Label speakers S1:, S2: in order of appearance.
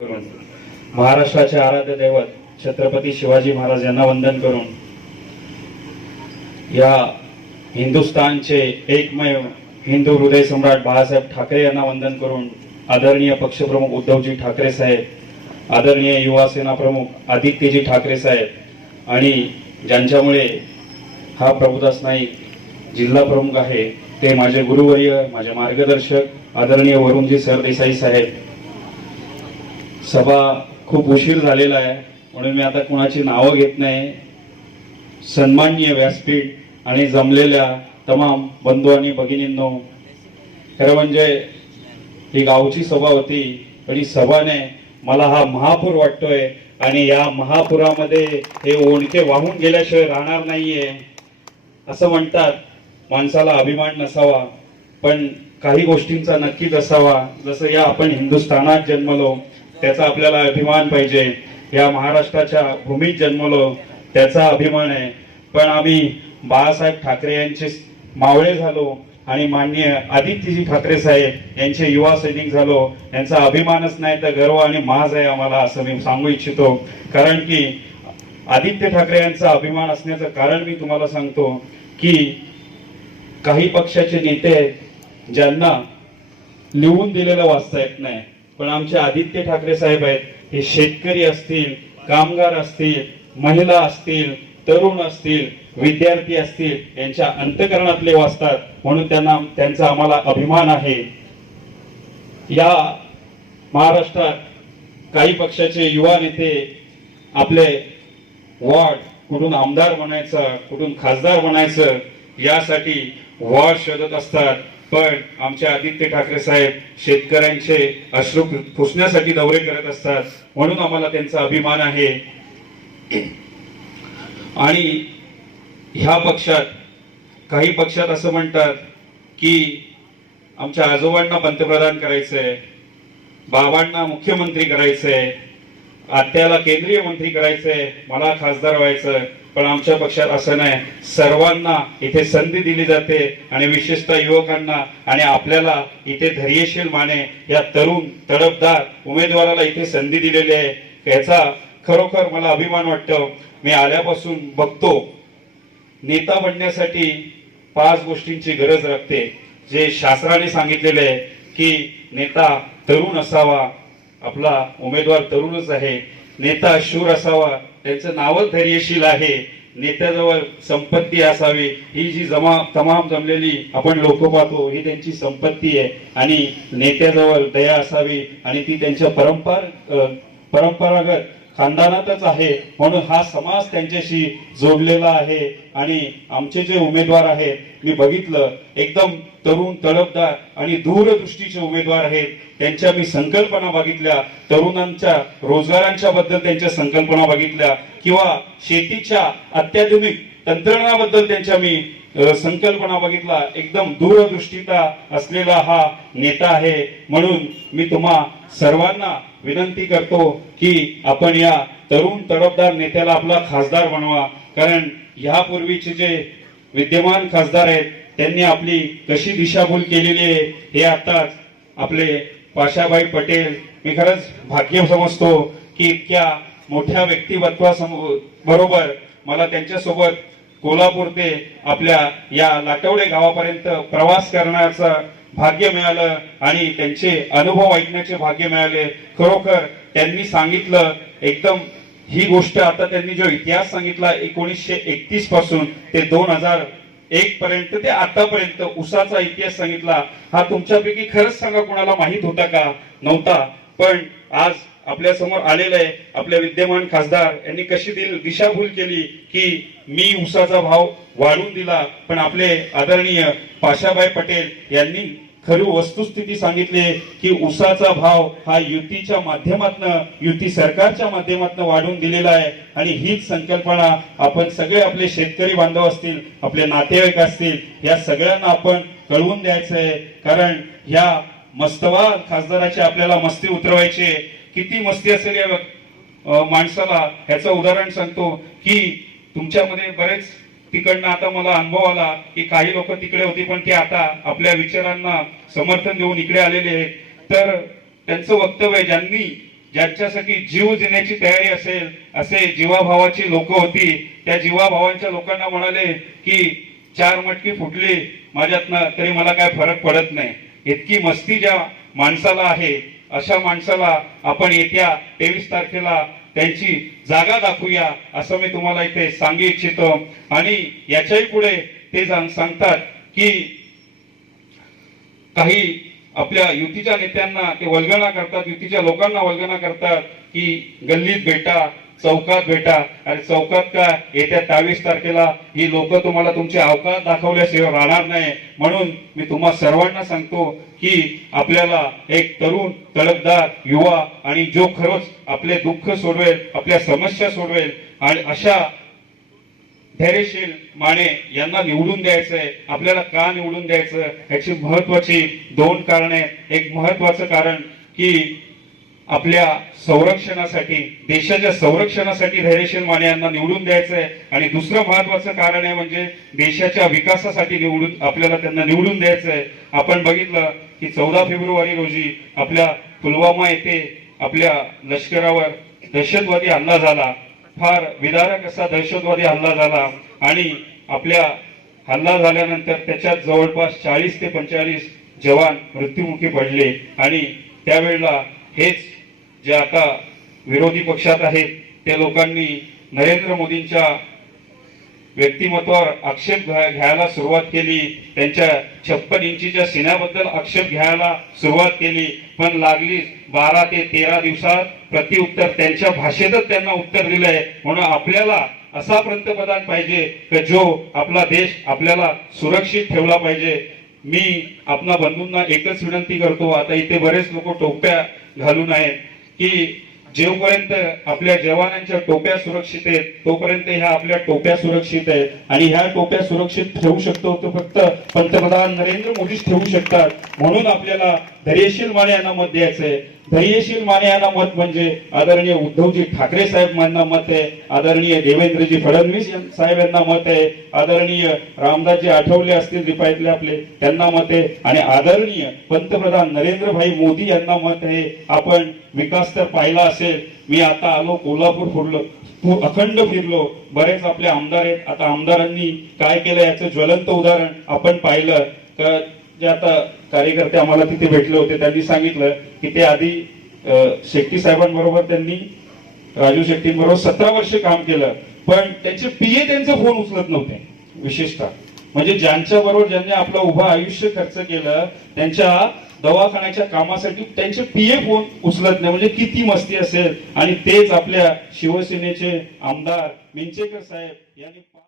S1: महाराष्ट्राचे आराध्य दैवत छत्रपती शिवाजी महाराज यांना वंदन करून या हिंदुस्थानचे एकमेव हिंदू हृदय सम्राट बाळासाहेब ठाकरे यांना वंदन करून आदरणीय पक्षप्रमुख उद्धवजी ठाकरे साहेब आदरणीय युवा सेना प्रमुख आदित्यजी ठाकरे साहेब आणि ज्यांच्यामुळे हा प्रभुदास नाईक जिल्हा प्रमुख आहे ते माझे गुरुवर्य माझे मार्गदर्शक आदरणीय वरुणजी सरदेसाई साहेब सभा खूप उशीर झालेला आहे. म्हणून मी आता कुणाची नावं घेत नाही. सन्माननीय व्यासपीठ आणि जमलेल्या तमाम बंधू आणि भगिनींनो खरं म्हणजे ही गावची सभा होती पण ही सभाने मला हा महापूर वाटतोय आणि या महापुरामध्ये हे ओणके वाहून गेल्याशिवाय राहणार नाहीये असं म्हणतात. माणसाला अभिमान नसावा पण काही गोष्टींचा नक्कीच असावा. जसं या आपण हिंदुस्थानात जन्मलो त्याचा आपल्याला अभिमान पाहिजे. या महाराष्ट्राच्या भूमीत जन्मलो त्याचा अभिमान आहे. पण आम्ही बाळासाहेब ठाकरे यांचे मावळे झालो आणि माननीय आदित्यजी ठाकरे साहेब यांचे युवा सैनिक झालो. यांचा अभिमानच नाही तर गर्व आणि महाज आहे आम्हाला असं मी सांगू इच्छितो. कारण की आदित्य ठाकरे यांचा अभिमान असण्याचं कारण मी तुम्हाला सांगतो की काही पक्षाचे नेते ज्यांना लिहून दिलेलं वाचता येत नाही. पण आमचे आदित्य ठाकरे साहेब आहेत हे शेतकरी असतील कामगार असतील महिला असतील तरुण असतील विद्यार्थी असतील यांच्या अंतकरणातले वाचतात म्हणून त्यांना त्यांचा आम्हाला अभिमान आहे. या महाराष्ट्रात काही पक्षाचे युवा नेते आपले वॉर्ड कुठून आमदार बनायचा कुठून खासदार बनायचं यासाठी वॉर्ड शोधत असतात. पण आमचे आदित्य ठाकरे साहेब शेतकऱ्यांचे अश्रू पुसण्यासाठी दौरे करत असतात म्हणून आम्हाला त्यांचा अभिमान आहे. आणि ह्या पक्षात काही पक्षात असं म्हणतात की आमच्या आजोबांना पंतप्रधान करायचंय बाबांना मुख्यमंत्री करायचंय आत्याला केंद्रीय मंत्री करायचंय मला खासदार व्हायचं पण आमच्या पक्षात असं नाही. सर्वांना इथे संधी दिली जाते आणि विशेषतः युवकांना आणि आपल्याला इथे धैर्यशील माने या तरुण तडफदार उमेदवाराला इथे संधी दिलेली आहे. याचा खरोखर मला अभिमान वाटतो. मी आल्यापासून बघतो नेता बनण्यासाठी पाच गोष्टींची गरज लागते जे शास्त्राने सांगितलेले आहे की नेता तरुण असावा. आपला उमेदवार तरुणच आहे. नेता शूर असावा त्यांचं नावच धैर्यशील आहे. नेत्याजवळ संपत्ती असावी ही जी जमा तमाम जमलेली आपण लोक पाहतो ही त्यांची संपत्ती आहे. आणि नेत्याजवळ दया असावी आणि ती त्यांच्या परंपर परंपरागत खानदानातच आहे. म्हणून हा समाज त्यांच्याशी जोडलेला आहे. आणि आमचे जे उमेदवार आहेत मी बघितलं एकदम तरुण तळपदार आणि दूरदृष्टीचे उमेदवार आहेत. त्यांच्या मी संकल्पना बघितल्या तरुणांच्या रोजगारांच्या बद्दल त्यांच्या संकल्पना बघितल्या किंवा शेतीच्या अत्याधुनिक तंत्रज्ञानाबद्दल त्यांच्या मी संकल्पना बघितला एकदम दूरदृष्टीचा असलेला हा नेता आहे. म्हणून मी तुम्हा सर्वांना विनंती करतो की आपण या तरुण तडफदार नेत्याला आपला खासदार बनवा. कारण यापूर्वीचे जे विद्यमान खासदार आहेत त्यांनी आपली कशी दिशाभूल केलेली आहे हे आताच आपले पाशाबाई पटेल मी खरंच भाग्य समजतो की इतक्या मोठ्या व्यक्तिमत्वासमोर बरोबर मला त्यांच्यासोबत कोल्हापूर ते आपल्या या लाटवडे गावापर्यंत प्रवास करण्याचं भाग्य मिळालं आणि त्यांचे अनुभव ऐकण्याचे भाग्य मिळाले. खरोखर त्यांनी सांगितलं एकदम ही गोष्ट आता त्यांनी जो इतिहास सांगितला एकोणीसशे एकतीसपासून ते दोन हजार एक पर्यंत ते आतापर्यंत उसाचा इतिहास सांगितला. हा तुमच्यापैकी खरंच सांगा कोणाला माहीत होता का? नव्हता. पण आज आपल्यासमोर आलेलं आहे. आपल्या विद्यमान खासदार यांनी कशी दिल दिशाभूल केली की मी उसाचा भाव वाढवून दिला पण आपले आदरणीय पाशाबाई पटेल यांनी खरी वस्तुस्थिती सांगितली की उसाचा भाव हा युतीच्या माध्यमातनं युती सरकारच्या माध्यमातनं वाढून दिलेला आहे. आणि हीच संकल्पना आपण सगळे आपले शेतकरी बांधव असतील आपले नातेवाईक असतील या सगळ्यांना आपण कळवून द्यायचं आहे. कारण ह्या मस्तवा खासदाराची आपल्याला मस्ती उतरवायची किती मस्ती असेल या माणसाला. ह्याचं उदाहरण सांगतो की तुमच्यामध्ये बरेच तिकडनं आता मला अनुभव आला की काही लोक तिकडे होती पण ते आता आपल्या विचारांना समर्थन देऊन इकडे आलेले आहेत. तर त्यांचं वक्तव्य ज्यांनी ज्यांच्यासाठी जीव देण्याची तयारी असेल असे जीवाभावाची लोक होती त्या जीवाभावांच्या लोकांना म्हणाले की चार मटकी फुटली माझ्यातनं तरी मला काय फरक पडत नाही. इतकी मस्ती ज्या माणसाला आहे अशा माणसाला आपण येत्या तेवीस तारखेला त्यांची जागा दाखवूया असं मी तुम्हाला इथे सांगू इच्छितो. आणि याच्याही पुढे ते सांगतात की काही आपल्या युतीच्या नेत्यांना ते वल्गना करतात युतीच्या लोकांना वल्गना करतात की गल्लीत भेटा चौकात भेटा. आणि चौकात का येत्या तावीस तारखेला ही लोक तुम्हाला तुमचे अवकाश दाखवल्याशिवाय राहणार नाही. म्हणून मी तुम्हा सर्वांना सांगतो की आपल्याला एक तरुण तडकदार युवा आणि जो खरंच आपले दुःख सोडवेल आपल्या समस्या सोडवेल आणि अशा धैर्यशील माने यांना निवडून द्यायचंय. आपल्याला का निवडून द्यायचं? याची महत्वाची दोन कारणे. एक महत्वाचं कारण की आपल्या संरक्षणासाठी देशाच्या संरक्षणासाठी धैर्यशील माने यांना निवडून द्यायचंय. आणि दुसरं महत्वाचं कारण आहे म्हणजे देशाच्या विकासासाठी निवडून आपल्याला त्यांना निवडून द्यायचंय. आपण बघितलं की चौदा फेब्रुवारी रोजी आपल्या पुलवामा येथे आपल्या लष्करावर दहशतवादी हल्ला झाला. फार विदारक असा दहशतवादी हल्ला झाला. आणि आपल्या हल्ला झाल्यानंतर त्याच्यात जवळपास चाळीस ते पंचेचाळीस जवान मृत्युमुखी पडले. आणि त्यावेळेला हेच जे आता विरोधी पक्षात आहेत त्या लोकांनी नरेंद्र मोदींच्या व्यक्तिमत्वावर आक्षेप घ्यायला सुरुवात केली. त्यांच्या छप्पन इंचीच्या सिन्याबद्दल आक्षेप घ्यायला सुरुवात केली. पण लागली बारा ते तेरा दिवसात प्रतिउत्तर त्यांच्या भाषेतच त्यांना उत्तर दिलंय. म्हणून आपल्याला असा पंतप्रधान पाहिजे की जो आपला देश आपल्याला सुरक्षित ठेवला पाहिजे. मी आपणा बंधूंना एकच विनंती करतो. आता इथे बरेच लोक टोप्या घालून आहेत की जेवपर्यंत आपल्या जवानांच्या टोप्या सुरक्षित आहेत तोपर्यंत ह्या आपल्या टोप्या सुरक्षित आहेत. आणि ह्या टोप्या सुरक्षित ठेवू शकतो तो फक्त पंतप्रधान नरेंद्र मोदीच ठेवू शकतात. म्हणून आपल्याला धैर्यशील माने यांना मत द्यायचंय. धैर्यशील माने यांना मत म्हणजे आदरणीय उद्धवजी ठाकरे साहेब यांना मत आहे. आदरणीय देवेंद्रजी फडणवीस साहेब यांना मत आहे. आदरणीय रामदासजी आठवले असतील रिपाईतले आपले त्यांना मत आहे. आणि आदरणीय पंतप्रधान नरेंद्रभाई मोदी यांना मत आहे. आपण विकास तर पाहिला असेल. मी आता आलो कोल्हापूर फिरलो अखंड फिरलो. बरेच आपले आमदार आहेत. आता आमदारांनी काय केलं? याचं ज्वलंत उदाहरण आपण पाहिलं. तर जे आता कार्यकर्ते आम्हाला तिथे भेटले होते त्यांनी सांगितलं की ते आधी शेट्टी साहेबांबरोबर त्यांनी राजू शेट्टींबरोबर सतरा वर्ष काम केलं पण त्यांचे पीए त्यांचे फोन उचलत नव्हते विशेषतः. म्हणजे ज्यांच्या बरोबर ज्यांनी आपलं उभं आयुष्य खर्च केलं त्यांच्या दवाखान्याच्या कामासाठी त्यांचे पीए फोन उचलत नाही. म्हणजे किती मस्ती असेल. आणि तेच आपल्या शिवसेनेचे आमदार मिंचेकर साहेब यांनी